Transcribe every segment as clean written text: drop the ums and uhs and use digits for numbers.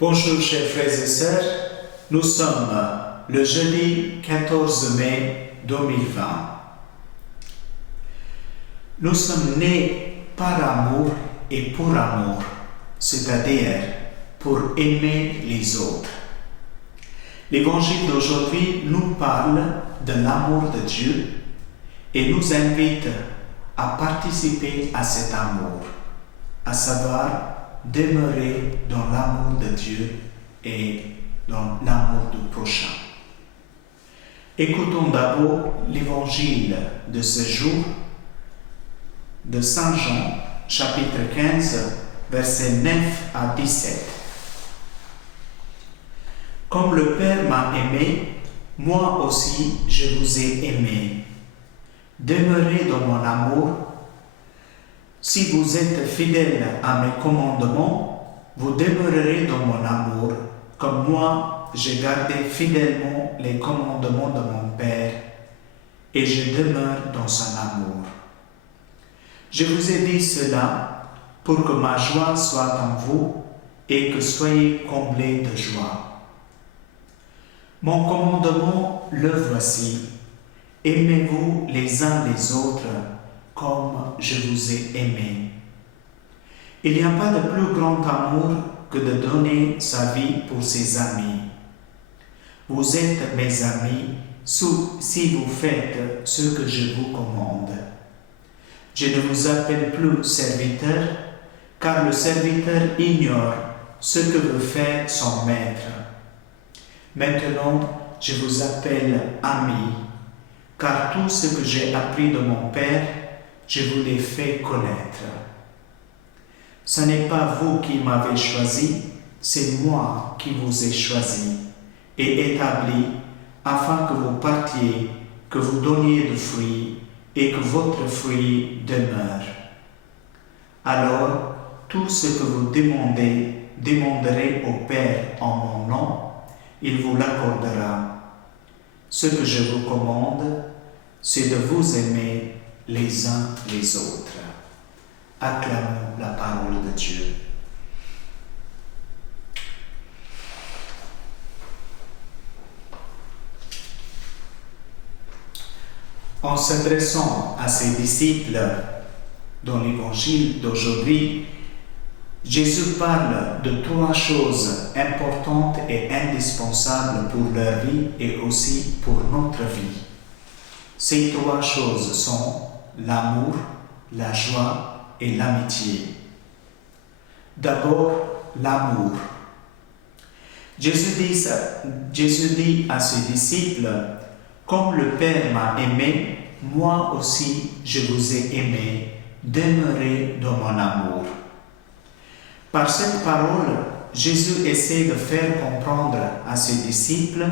Bonjour chers frères et sœurs, nous sommes le jeudi 14 mai 2020. Nous sommes nés par amour et pour amour, c'est-à-dire pour aimer les autres. L'évangile d'aujourd'hui nous parle de l'amour de Dieu et nous invite à participer à cet amour, à savoir demeurer dans l'amour de Dieu et dans l'amour du prochain. Écoutons d'abord l'évangile de ce jour de Saint Jean, chapitre 15, versets 9 à 17. Comme le Père m'a aimé, moi aussi je vous ai aimé. Demeurez dans mon amour. Si vous êtes fidèles à mes commandements, vous demeurerez dans mon amour, comme moi j'ai gardé fidèlement les commandements de mon Père, et je demeure dans son amour. Je vous ai dit cela pour que ma joie soit en vous et que soyez comblés de joie. Mon commandement, le voici. Aimez-vous les uns les autres comme je vous ai aimé. Il n'y a pas de plus grand amour que de donner sa vie pour ses amis. Vous êtes mes amis si vous faites ce que je vous commande. Je ne vous appelle plus serviteur, car le serviteur ignore ce que veut faire son maître. Maintenant, je vous appelle ami, car tout ce que j'ai appris de mon Père, je vous l'ai fait connaître. Ce n'est pas vous qui m'avez choisi, c'est moi qui vous ai choisi et établi afin que vous partiez, que vous donniez du fruit et que votre fruit demeure. Alors, tout ce que vous demanderez au Père en mon nom, il vous l'accordera. Ce que je vous commande, c'est de vous aimer les uns les autres. Acclamons la parole de Dieu. En s'adressant à ses disciples dans l'évangile d'aujourd'hui, Jésus parle de trois choses importantes et indispensables pour leur vie et aussi pour notre vie. Ces trois choses sont l'amour, la joie et l'amitié. D'abord, l'amour. Jésus dit à ses disciples, « Comme le Père m'a aimé, moi aussi je vous ai aimé, demeurez dans mon amour. » Par cette parole, Jésus essaie de faire comprendre à ses disciples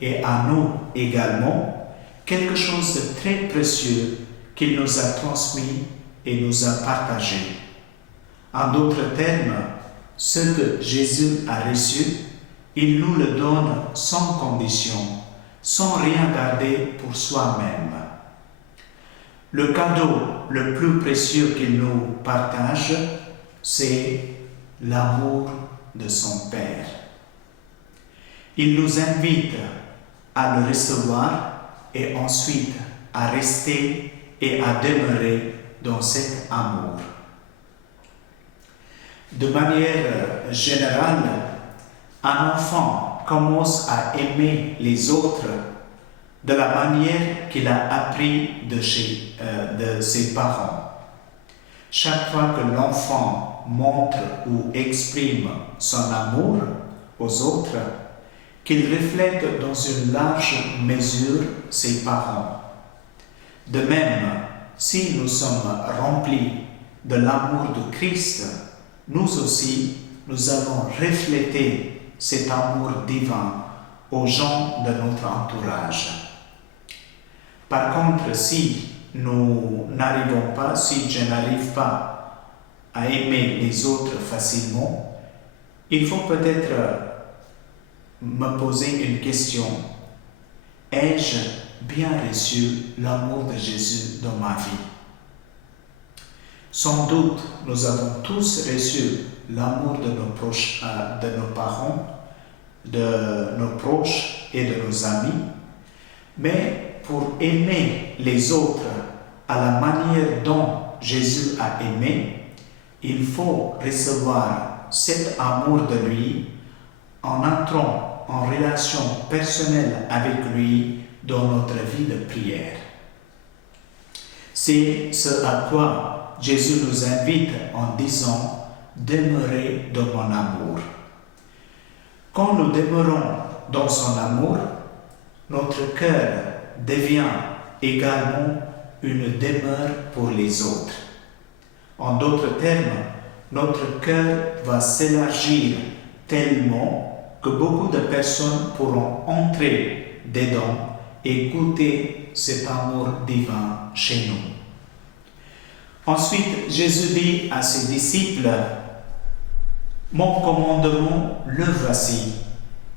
et à nous également quelque chose de très précieux qu'il nous a transmis et nous a partagé. En d'autres termes, ce que Jésus a reçu, il nous le donne sans condition, sans rien garder pour soi-même. Le cadeau le plus précieux qu'il nous partage, c'est l'amour de son Père. Il nous invite à le recevoir et ensuite à rester et à demeurer dans cet amour. De manière générale, un enfant commence à aimer les autres de la manière qu'il a appris de ses parents. Chaque fois que l'enfant montre ou exprime son amour aux autres, qu'il reflète dans une large mesure ses parents. De même, si nous sommes remplis de l'amour de Christ, nous aussi, nous allons refléter cet amour divin aux gens de notre entourage. Par contre, si je n'arrive pas à aimer les autres facilement, il faut peut-être me poser une question. Ai-je bien reçu l'amour de Jésus dans ma vie? Sans doute, nous avons tous reçu l'amour de nos parents, de nos proches et de nos amis, mais pour aimer les autres à la manière dont Jésus a aimé, il faut recevoir cet amour de lui en entrant en relation personnelle avec lui dans notre vie de prière. C'est ce à quoi Jésus nous invite en disant « Demeurez dans mon amour ». Quand nous demeurons dans son amour, notre cœur devient également une demeure pour les autres. En d'autres termes, notre cœur va s'élargir tellement que beaucoup de personnes pourront entrer dedans et goûter cet amour divin chez nous. Ensuite, Jésus dit à ses disciples, « Mon commandement, le voici.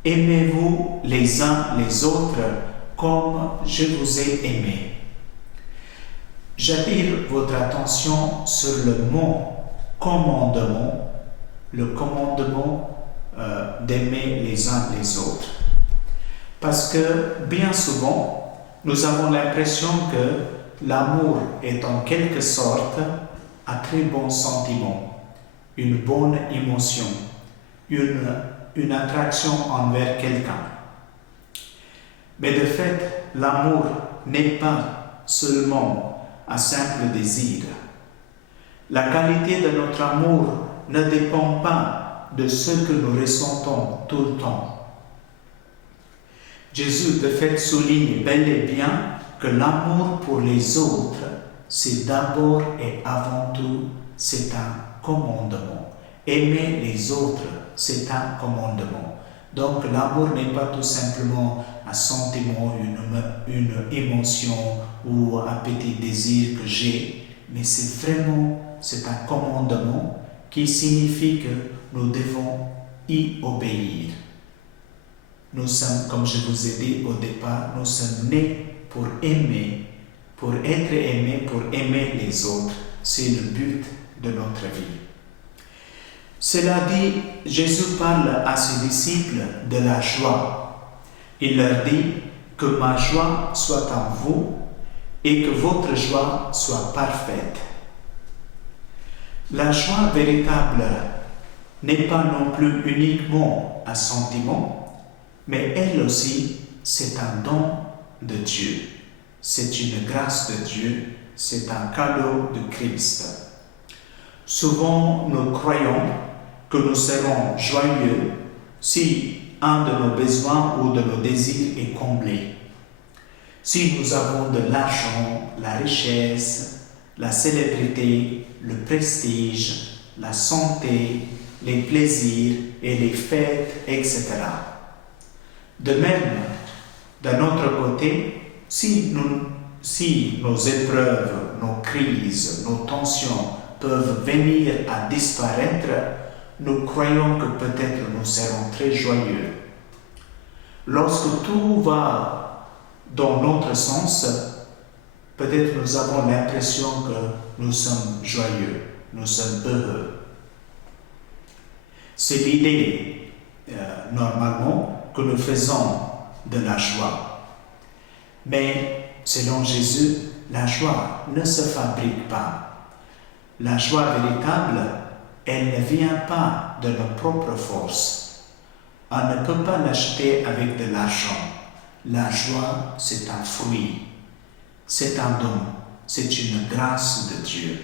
Aimez-vous les uns les autres comme je vous ai aimés. » J'attire votre attention sur le mot commandement, le commandement d'aimer les uns les autres. Parce que bien souvent, nous avons l'impression que l'amour est en quelque sorte un très bon sentiment, une bonne émotion, une attraction envers quelqu'un. Mais de fait, l'amour n'est pas seulement un simple désir. La qualité de notre amour ne dépend pas de ce que nous ressentons tout le temps. Jésus de fait souligne bel et bien que l'amour pour les autres, c'est d'abord et avant tout, c'est un commandement. Aimer les autres, c'est un commandement. Donc l'amour n'est pas tout simplement un sentiment, une émotion ou un petit désir que j'ai, mais c'est un commandement qui signifie que nous devons y obéir. Nous sommes, comme je vous ai dit au départ, nous sommes nés pour aimer, pour être aimés, pour aimer les autres. C'est le but de notre vie. Cela dit, Jésus parle à ses disciples de la joie. Il leur dit que ma joie soit en vous et que votre joie soit parfaite. La joie véritable n'est pas non plus uniquement un sentiment, mais elle aussi, c'est un don de Dieu. C'est une grâce de Dieu, c'est un cadeau de Christ. Souvent, nous croyons que nous serons joyeux si un de nos besoins ou de nos désirs est comblé. Si nous avons de l'argent, la richesse, la célébrité, le prestige, la santé, les plaisirs et les fêtes, etc. De même, d'un autre côté, si nos épreuves, nos crises, nos tensions peuvent venir à disparaître, nous croyons que peut-être nous serons très joyeux. Lorsque tout va dans notre sens, peut-être nous avons l'impression que nous sommes joyeux, nous sommes heureux. C'est l'idée, normalement, que nous faisons de la joie. Mais, selon Jésus, la joie ne se fabrique pas. La joie véritable, elle ne vient pas de nos propres forces. On ne peut pas l'acheter avec de l'argent. La joie, c'est un fruit. C'est un don. C'est une grâce de Dieu.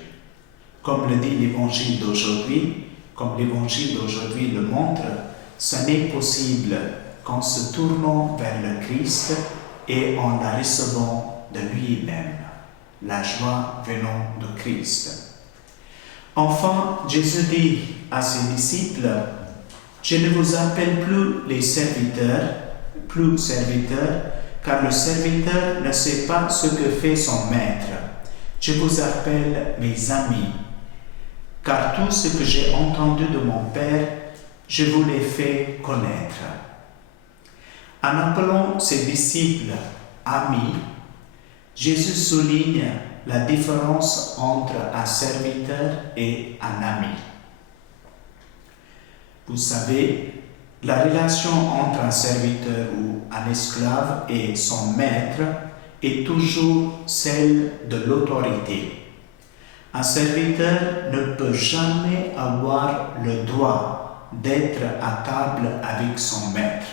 Comme le dit l'Évangile d'aujourd'hui, comme l'Évangile d'aujourd'hui le montre, ce n'est possible qu'en se tournant vers le Christ et en la recevant de lui-même. La joie venant de Christ. Enfin, Jésus dit à ses disciples, « Je ne vous appelle plus les serviteurs, car le serviteur ne sait pas ce que fait son maître. Je vous appelle mes amis, car tout ce que j'ai entendu de mon Père, je vous l'ai fait connaître. » En appelant ses disciples amis, Jésus souligne la différence entre un serviteur et un ami. Vous savez, la relation entre un serviteur ou un esclave et son maître est toujours celle de l'autorité. Un serviteur ne peut jamais avoir le droit d'être à table avec son maître.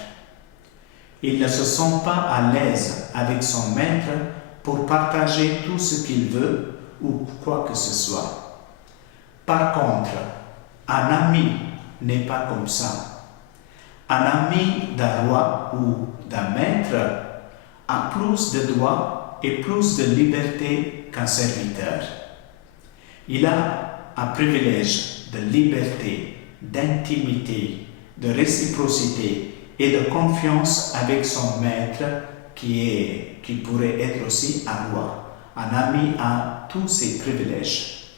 Il ne se sent pas à l'aise avec son maître pour partager tout ce qu'il veut ou quoi que ce soit. Par contre, un ami n'est pas comme ça. Un ami d'un roi ou d'un maître a plus de droits et plus de liberté qu'un serviteur. Il a un privilège de liberté, d'intimité, de réciprocité et de confiance avec son maître qui pourrait être aussi un roi. Un ami a tous ces privilèges.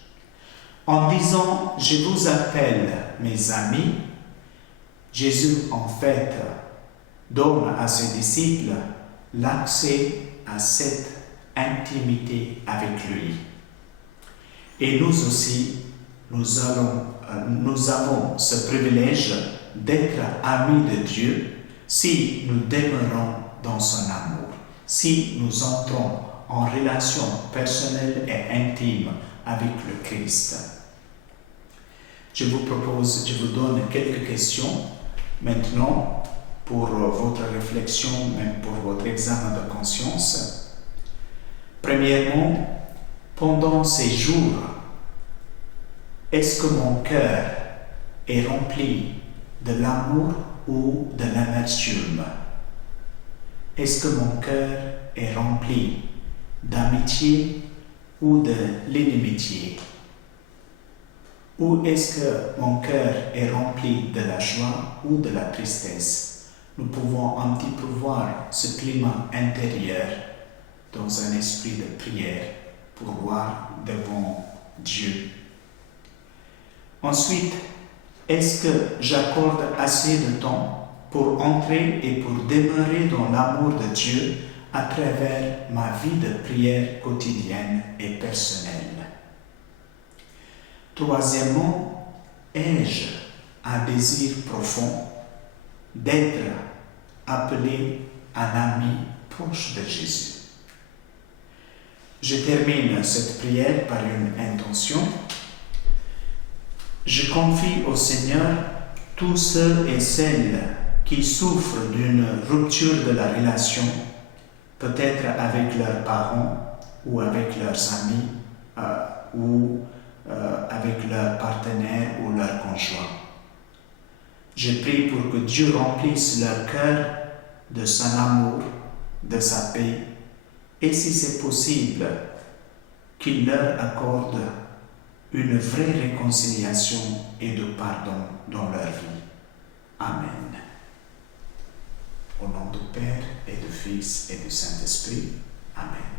En disant « Je vous appelle mes amis », Jésus en fait donne à ses disciples l'accès à cette intimité avec lui. Et nous aussi, nous avons ce privilège d'être amis de Dieu si nous demeurons dans son amour, si nous entrons en relation personnelle et intime avec le Christ. Je vous donne quelques questions maintenant pour votre réflexion, même pour votre examen de conscience. Premièrement, pendant ces jours, est-ce que mon cœur est rempli de l'amour ou de l'amertume? Est-ce que mon cœur est rempli d'amitié ou de l'inimitié? Ou est-ce que mon cœur est rempli de la joie ou de la tristesse? Nous pouvons un petit peu voir ce climat intérieur dans un esprit de prière pour voir devant Dieu. Ensuite, est-ce que j'accorde assez de temps pour entrer et pour demeurer dans l'amour de Dieu à travers ma vie de prière quotidienne et personnelle? Troisièmement, ai-je un désir profond d'être appelé un ami proche de Jésus? Je termine cette prière par une intention. Je confie au Seigneur tous ceux et celles qui souffrent d'une rupture de la relation, peut-être avec leurs parents ou avec leurs amis ou avec leurs partenaires ou leurs conjoints. Je prie pour que Dieu remplisse leur cœur de son amour, de sa paix, et si c'est possible, qu'il leur accorde une vraie réconciliation et de pardon dans leur vie. Amen. Au nom du Père et du Fils et du Saint-Esprit. Amen.